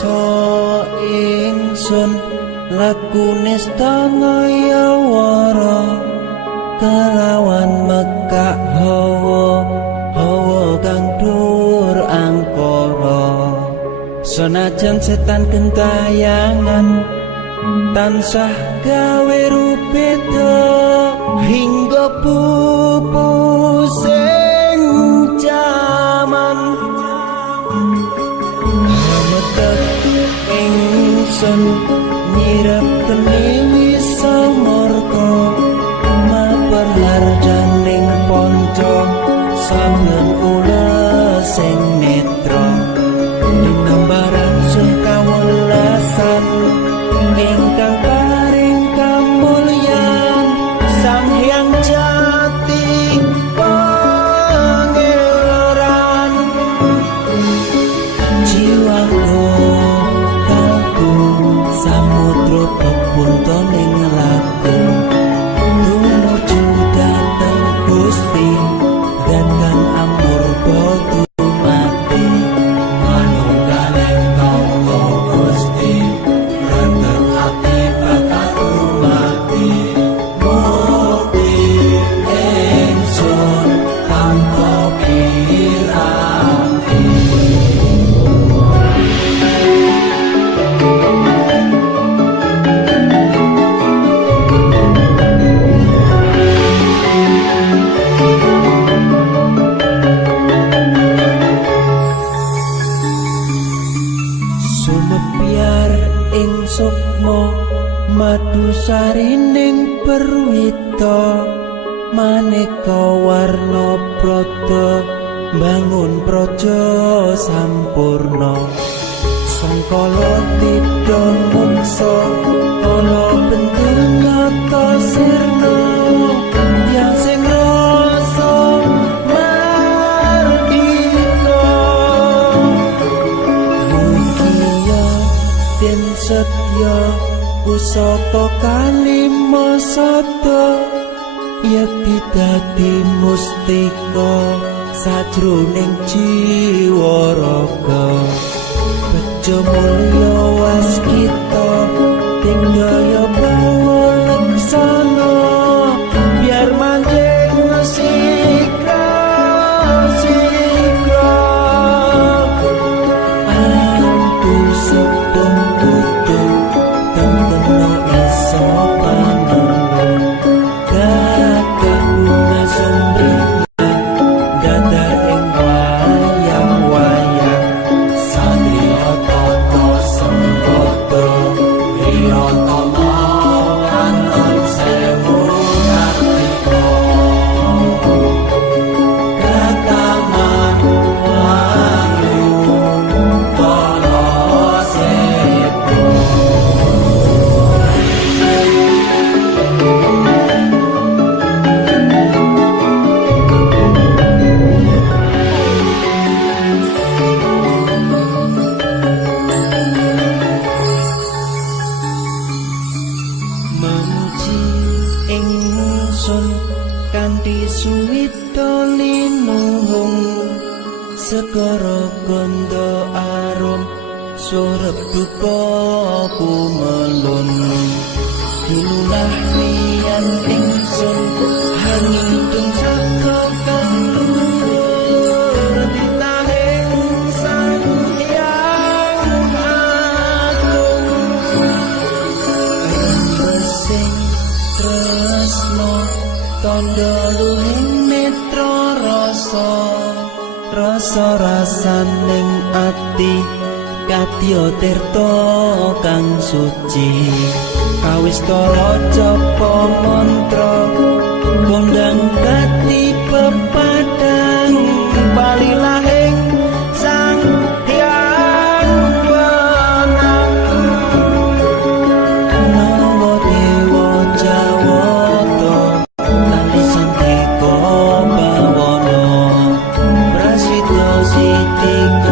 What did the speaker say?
ngrasa ingsun lakune stangaya wara kelawan mekak hawa kang dur angkara senajan setan gentayangan tansah gawe rupeda hingga pupusing jaman hametek ingsun nyirep keniwi samorka maperlar janing ponco samben ula sing netra dinambaran sukawelasan ingkang paring kamulyan Sang Hyang Jati Pangeran jiwaku kalbu samudra pepuntaning laku tumuju dhateng Gusti dan kang amur bogu mati manunggaling kawula Gusti rendah ati bakal mati mukti ingsun tanpa piranti sumebyar ing sukma madu sarining perwita maneka warna prada bangun praja sampurna sangkala tidha mungsa ana bendunata sirna yang sing rasa mardika mugia den setya pusaka kalima sada yekti dadi mustika sajroning jiwa raga bejo mulya waskita tinggaya bawa laksana biar manjing sikra antu sepung kudu tengkena iso panenung gagah bunga sumrina dadar ing wayang-wayang satria tata sembada wiyatama lan sewu kartika kataman wayu kala sepo memuji ingsun kanthi suwita linuhung segara ganda arum surep dupa pumelun dilulah liyan ingsun hanging dung saka kandur ditahing Sang Hyang Agung rembesing tresno tandha luhing netra rasa-rasaning ati kadya tirta kang suci kawistara japa mantra kondang kati pepadang balilahing Sang Hyang Wenang nawa dewa jawata nali santika bawana prasida sitika